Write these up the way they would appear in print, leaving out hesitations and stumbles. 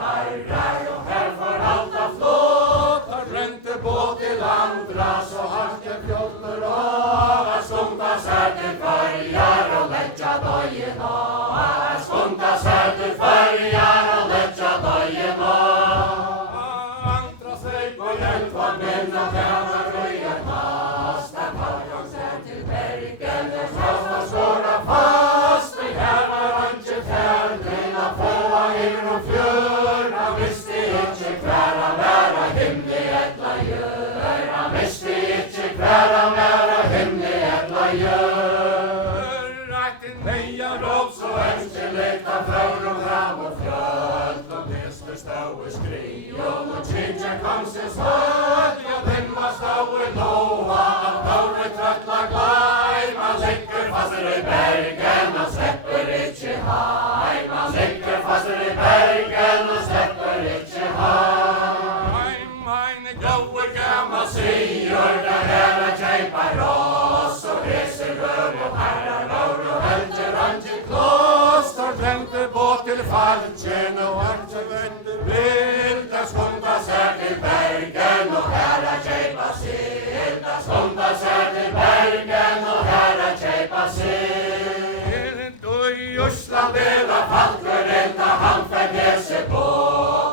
herrar och här får alta flåtar rönte båt i land dras och harske fjolter av skundas här till färjar och lägga döjen av skundas här till färjar och lägga döjen av andra sig på hjälp av män och gärna röja fast att halvgångs här till bergen och fast skåra fast vi här var inte färdena på in och fjör han visste inte kvar han vara himlig ätla gör han visste inte kvar han vara himlig ätla gör rakt in meja råd så önskelig ta för och fram och fjöld och det stod i skri och mot kinja kom sig svart och den var stod i loa att dörre tröttla glaj man lägger fast i bergen och släpper inte haj man lägger fast i bergen och släpper inte haj meine goa gamla sier där hela tjejpa rås och reser rör och herrar rör och hälter anti klås tar drömte båt till falchen och arche vänder bild där skundas här till bergen och herrar tjejpa sill där skundas här till bergen och herrar tjejpa sill i Östland hela falker ända han färdde sig på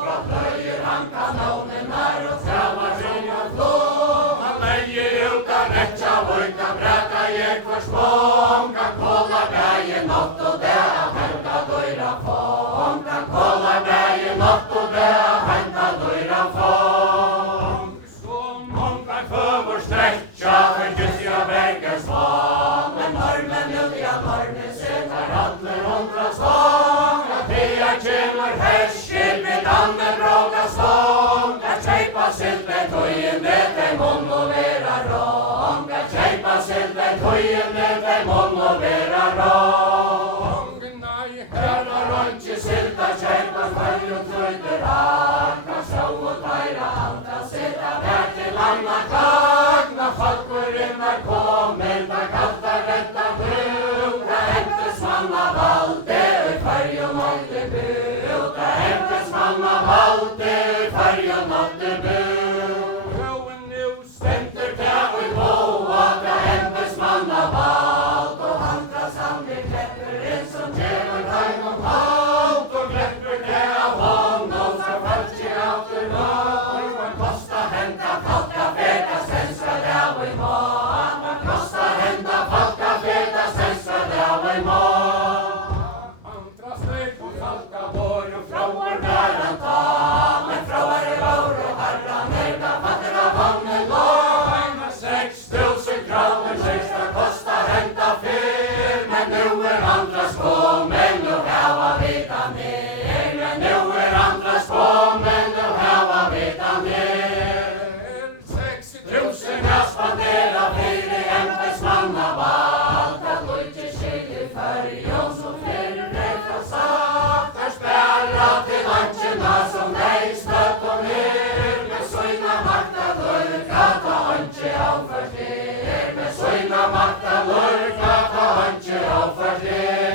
bra plöjer han kanonen här och framar ringa flå han lägger ut där rättja vojka bräta jag för spång kan kolla bägen nått och det att hända dörra fång kan kolla bägen nått och det att hända dörra fång så många för vår sträcka för just jag väger svan men normen ut jag normen sätter alla hundra stång att jag känner härskel med anden bråga stång att tjejpa silver tojen med dig mån och vera rång att tjejpa silver tojen med dig mån och vera rång nej, här har inte silta tjejpa följ och tröjder hakna så och tajra alta sitta där till andra klagna folk går in där kommer där kalta rätta bruka ämbetsmanna valde i färg och nåtte bruka ämbetsmanna valde i färg och nåtte bruka och nu stämter det och i boa där ämbetsmanna vald och andras andra kläpper en som djävul tajm och halt och kläpper det av honom så följ sig alltid var man kosta hända falka feta sen ska det av i morgon man kosta hända falka feta sen ska det av i morgon andra steg på falka vår och frågar där han tar men frågar i vår och herran ägda fatter av honom lång 6 000 kronor 6 kosta hända fyr men nu andra små men nu här vita ner men nu andra små men nu här vita ner 6 000 spandera fyr i ämbetsmanna valt att lojte skiljer färgen som fyrer rätta sagt där spärra till luncherna som nej snöt och ner med såna makta lurka ta inte av för det med såna makta lurka ta inte av för det